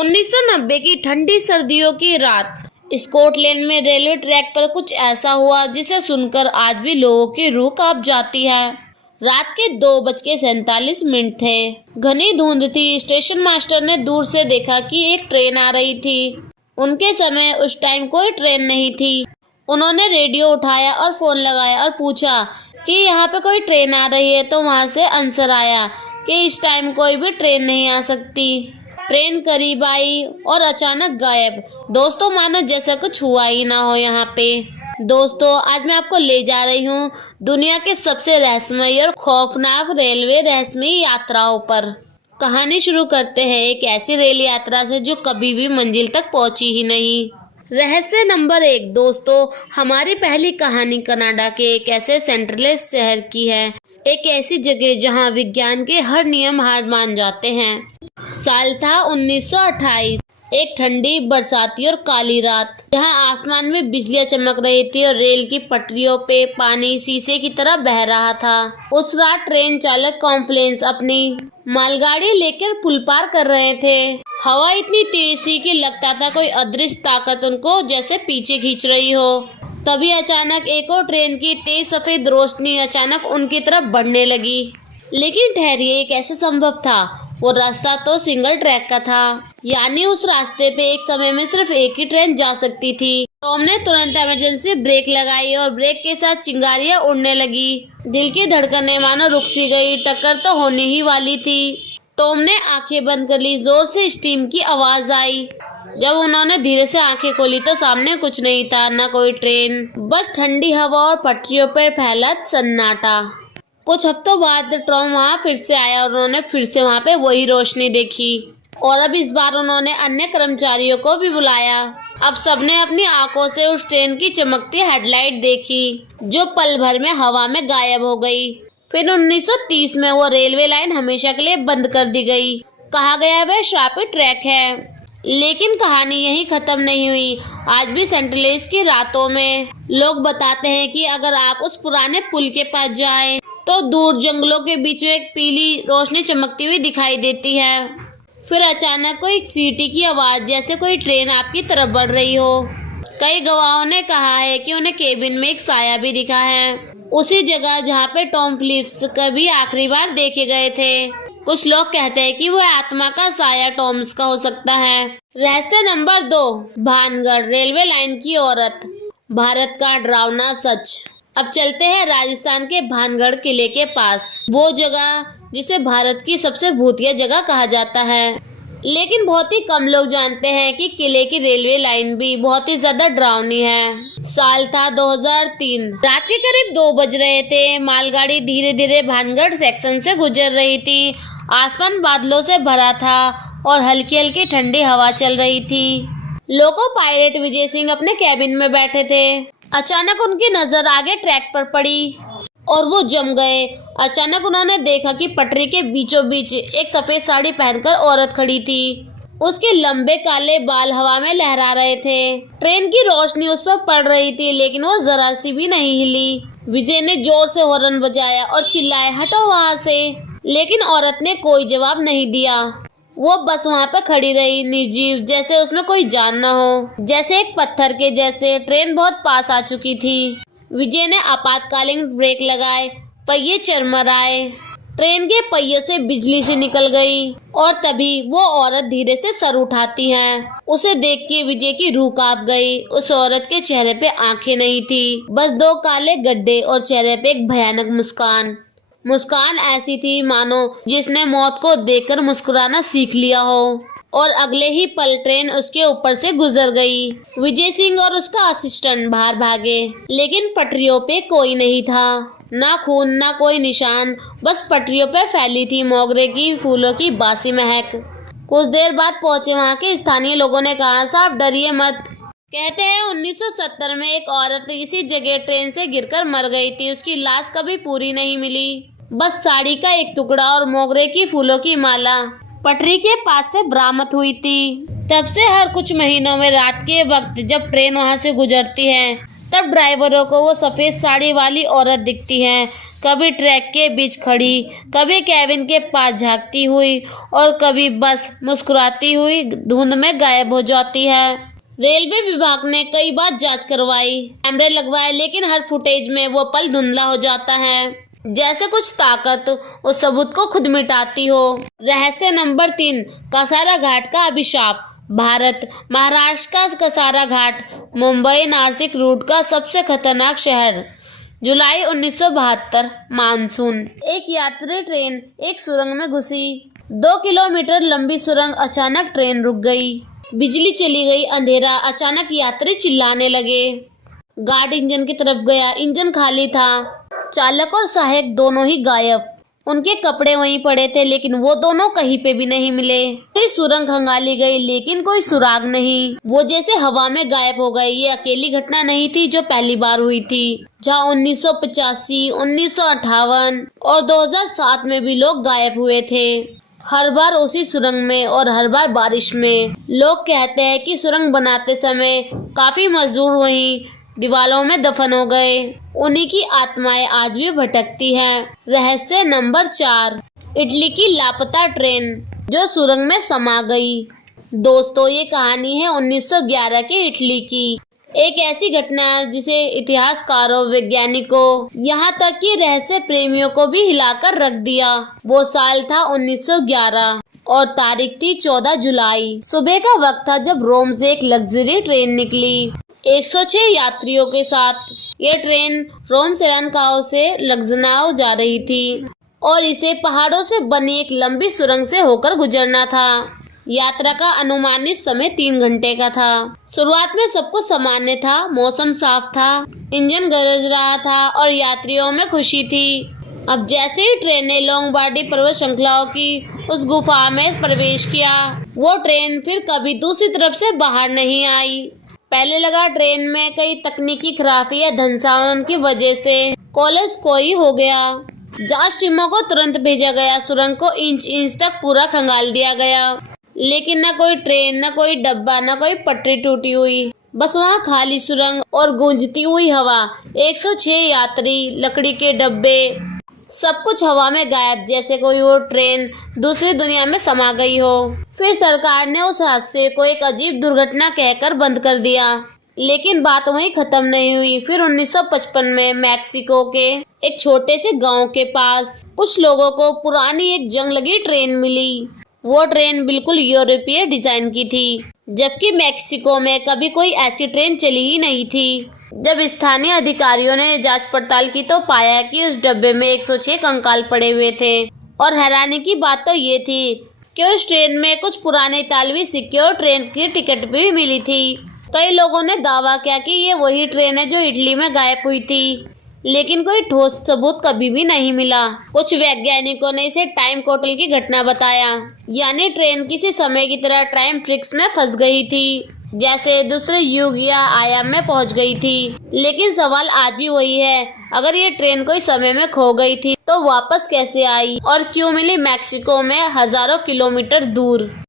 1990 की ठंडी सर्दियों की रात स्कॉटलैंड में रेलवे ट्रैक पर कुछ ऐसा हुआ जिसे सुनकर आज भी लोगों की रूह कांप जाती है। रात के 2:47 थे। घनी धुंध थी। स्टेशन मास्टर ने दूर से देखा कि एक ट्रेन आ रही थी। उनके समय उस टाइम कोई ट्रेन नहीं थी। उन्होंने रेडियो उठाया और फोन लगाया और पूछा कि यहाँ पे कोई ट्रेन आ रही है, तो वहाँ से आंसर आया कि इस टाइम कोई भी ट्रेन नहीं आ सकती। ट्रेन करीब आई और अचानक गायब। दोस्तों, मानो जैसा कुछ हुआ ही ना हो यहाँ पे। दोस्तों, आज मैं आपको ले जा रही हूँ दुनिया के सबसे रहस्यमय और खौफनाक रेलवे रहस्यमय यात्राओं पर। कहानी शुरू करते हैं एक ऐसी रेल यात्रा से जो कभी भी मंजिल तक पहुंची ही नहीं। रहस्य नंबर 1। दोस्तों, हमारी पहली कहानी कनाडा के एक ऐसे सेंट्रलेस शहर की है। एक ऐसी जगह जहां विज्ञान के हर नियम हार मान जाते हैं। साल था 1928। एक ठंडी, बरसाती और काली रात, जहां आसमान में बिजलियां चमक रही थी और रेल की पटरियों पे पानी शीशे की तरह बह रहा था। उस रात ट्रेन चालक कॉम्प्लेंस अपनी मालगाड़ी लेकर पुल पार कर रहे थे। हवा इतनी तेज थी कि लगता था कोई अदृश्य ताकत उनको जैसे पीछे खींच रही हो। तभी अचानक एक और ट्रेन की तेज सफेद रोशनी अचानक उनकी तरफ बढ़ने लगी। लेकिन ठहरिए, ये कैसे संभव था? वो रास्ता तो सिंगल ट्रैक का था, यानी उस रास्ते पे एक समय में सिर्फ एक ही ट्रेन जा सकती थी। टॉम ने तुरंत इमरजेंसी ब्रेक लगाई और ब्रेक के साथ चिंगारियां उड़ने लगी। दिल की धड़कनें मानो रुक सी गई। टक्कर तो होने ही वाली थी। टॉम ने आंखें बंद कर ली। जोर से स्टीम की आवाज आई। जब उन्होंने धीरे से आंखें खोली तो सामने कुछ नहीं था, न कोई ट्रेन, बस ठंडी हवा और पटरियों पर फैला सन्नाटा। कुछ हफ्तों बाद टॉम वहाँ फिर से आया और उन्होंने फिर से वहाँ पे वही रोशनी देखी। और अब इस बार उन्होंने अन्य कर्मचारियों को भी बुलाया। अब सबने अपनी आंखों से उस ट्रेन की चमकती हेडलाइट देखी जो पल भर में हवा में गायब हो गई। फिर 1930 में वो रेलवे लाइन हमेशा के लिए बंद कर दी गई। कहा गया वह श्रापित ट्रैक है। लेकिन कहानी यहीं खत्म नहीं हुई। आज भी सेंट्रलेस की रातों में लोग बताते हैं कि अगर आप उस पुराने पुल के पास जाएं तो दूर जंगलों के बीच में एक पीली रोशनी चमकती हुई दिखाई देती है। फिर अचानक कोई सीटी की आवाज, जैसे कोई ट्रेन आपकी तरफ बढ़ रही हो। कई गवाहों ने कहा है कि उन्हें केबिन में एक साया भी दिखा है, उसी जगह जहाँ पे टॉम फिलिप्स कभी आखिरी बार देखे गए थे। कुछ लोग कहते हैं कि वह आत्मा का साया टॉम्स का हो सकता है। रहस्य नंबर 2। भानगढ़ रेलवे लाइन की औरत, भारत का डरावना सच। अब चलते हैं राजस्थान के भानगढ़ किले के पास, वो जगह जिसे भारत की सबसे भूतिया जगह कहा जाता है। लेकिन बहुत ही कम लोग जानते हैं कि किले की रेलवे लाइन भी बहुत ही ज्यादा डरावनी है। साल था 2003। रात के करीब 2 बज रहे थे। मालगाड़ी धीरे धीरे भानगढ़ सेक्शन से गुजर रही थी। आसमान बादलों से भरा था और हल्की हल्की ठंडी हवा चल रही थी। लोको पायलट विजय सिंह अपने कैबिन में बैठे थे। अचानक उनकी नजर आगे ट्रैक पर पड़ी और वो जम गए। अचानक उन्होंने देखा कि पटरी के बीचों बीच एक सफेद साड़ी पहनकर औरत खड़ी थी। उसके लंबे काले बाल हवा में लहरा रहे थे। ट्रेन की रोशनी उस पर पड़ रही थी, लेकिन वो जरा सी भी नहीं हिली। विजय ने जोर से हॉर्न बजाया और चिल्लाए, हटो वहाँ से। लेकिन औरत ने कोई जवाब नहीं दिया। वो बस वहाँ पे खड़ी रही, निर्जीव, जैसे उसमें कोई जान न हो, जैसे एक पत्थर के जैसे। ट्रेन बहुत पास आ चुकी थी। विजय ने आपातकालीन ब्रेक लगाए। पहिए चरमराए। ट्रेन के पहियों से बिजली सी निकल गई और तभी वो औरत धीरे से सर उठाती है। उसे देख के विजय की रूह कांप गई। उस औरत के चेहरे पे आंखें नहीं थी, बस 2 काले गड्ढे और चेहरे पे एक भयानक मुस्कान। मुस्कान ऐसी थी मानो जिसने मौत को देखकर मुस्कुराना सीख लिया हो। और अगले ही पल ट्रेन उसके ऊपर से गुजर गई। विजय सिंह और उसका असिस्टेंट बाहर भागे, लेकिन पटरियों पे कोई नहीं था। ना खून, ना कोई निशान, बस पटरियों पे फैली थी मोगरे की फूलों की बासी महक। कुछ देर बाद पहुंचे वहाँ के स्थानीय लोगों ने कहा, साहब डरिए मत। कहते हैं 1970 में एक औरत इसी जगह ट्रेन से गिरकर मर गई थी। उसकी लाश कभी पूरी नहीं मिली, बस साड़ी का एक टुकड़ा और मोगरे की फूलों की माला पटरी के पास से बरामद हुई थी। तब से हर कुछ महीनों में रात के वक्त जब ट्रेन वहां से गुजरती है, तब ड्राइवरों को वो सफेद साड़ी वाली औरत दिखती है कभी ट्रैक के बीच खड़ी, कभी कैबिन के पास झांकती हुई और कभी बस मुस्कुराती हुई धुंध में गायब हो जाती है। रेलवे विभाग ने कई बार जांच करवाई, कैमरे लगवाए, लेकिन हर फुटेज में वो पल धुंधला हो जाता है, जैसे कुछ ताकत उस सबूत को खुद मिटाती हो। रहस्य नंबर 3, कसारा घाट का अभिशाप। भारत महाराष्ट्र का कसारा घाट मुंबई नासिक रूट का सबसे खतरनाक शहर। जुलाई 1972 मानसून। एक यात्री ट्रेन एक सुरंग में घुसी। 2 किलोमीटर लंबी सुरंग, अचानक ट्रेन रुक गई। बिजली चली गई, अंधेरा। अचानक यात्री चिल्लाने लगे। गार्ड इंजन की तरफ गया, इंजन खाली था। चालक और सहायक दोनों ही गायब। उनके कपड़े वहीं पड़े थे, लेकिन वो दोनों कहीं पे भी नहीं मिले। पूरी सुरंग खंगाली गई, लेकिन कोई सुराग नहीं। वो जैसे हवा में गायब हो गए। ये अकेली घटना नहीं थी जो पहली बार हुई थी, जहाँ 1985, 1958 और 2007 में भी लोग गायब हुए थे। हर बार उसी सुरंग में और हर बार बारिश में। लोग कहते हैं कि सुरंग बनाते समय काफी मजदूर वहीं दीवालों में दफन हो गए। उन्हीं की आत्माएं आज भी भटकती हैं। रहस्य नंबर 4, इटली की लापता ट्रेन जो सुरंग में समा गई। दोस्तों, ये कहानी है 1911 के इटली की। एक ऐसी घटना जिसे इतिहासकारों, वैज्ञानिकों, यहाँ तक कि रहस्य प्रेमियों को भी हिलाकर रख दिया। वो साल था 1911 और तारीख थी 14 जुलाई। सुबह का वक्त था जब रोम से एक लग्जरी ट्रेन निकली 106 यात्रियों के साथ। ये ट्रेन रोम से रनकाओ से लग्जनाओ जा रही थी और इसे पहाड़ों से बनी एक लंबी सुरंग से होकर गुजरना था। यात्रा का अनुमानित समय 3 घंटे का था। शुरुआत में सब कुछ सामान्य था। मौसम साफ था, इंजन गरज रहा था और यात्रियों में खुशी थी। अब जैसे ही ट्रेन ने लोंगबार्डी पर्वत श्रृंखलाओं की उस गुफा में प्रवेश किया, वो ट्रेन फिर कभी दूसरी तरफ से बाहर नहीं आई। पहले लगा ट्रेन में कई तकनीकी खराबी या धनसावन की वजह से कोलैप्स कोई हो गया। जांच टीमों को तुरंत भेजा गया। सुरंग को इंच इंच तक पूरा खंगाल दिया गया, लेकिन न कोई ट्रेन, न कोई डब्बा, न कोई पटरी टूटी हुई। बस वहाँ खाली सुरंग और गूंजती हुई हवा। 106 यात्री, लकड़ी के डब्बे, सब कुछ हवा में गायब, जैसे कोई वो ट्रेन दूसरी दुनिया में समा गई हो। फिर सरकार ने उस हादसे को एक अजीब दुर्घटना कहकर बंद कर दिया, लेकिन बात वहीं खत्म नहीं हुई। फिर 1955 में मैक्सिको के एक छोटे से गांव के पास कुछ लोगों को पुरानी एक जंग लगी ट्रेन मिली। वो ट्रेन बिल्कुल यूरोपीय डिजाइन की थी, जबकि मैक्सिको में कभी कोई ऐसी ट्रेन चली ही नहीं थी। जब स्थानीय अधिकारियों ने जांच पड़ताल की तो पाया कि उस डब्बे में 106 कंकाल पड़े हुए थे। और हैरानी की बात तो ये थी कि उस ट्रेन में कुछ पुराने इतालवी सिक्के और ट्रेन की टिकट भी मिली थी। कई लोगों ने दावा किया कि ये वही ट्रेन है जो इटली में गायब हुई थी, लेकिन कोई ठोस सबूत कभी भी नहीं मिला। कुछ वैज्ञानिकों ने इसे टाइम कोटल की घटना बताया, यानी ट्रेन किसी समय की तरह टाइम ट्रिक्स में फंस गई थी, जैसे दूसरे युग या आयाम में पहुंच गई थी। लेकिन सवाल आज भी वही है, अगर ये ट्रेन कोई समय में खो गई थी तो वापस कैसे आई और क्यों मिली मैक्सिको में हजारों किलोमीटर दूर।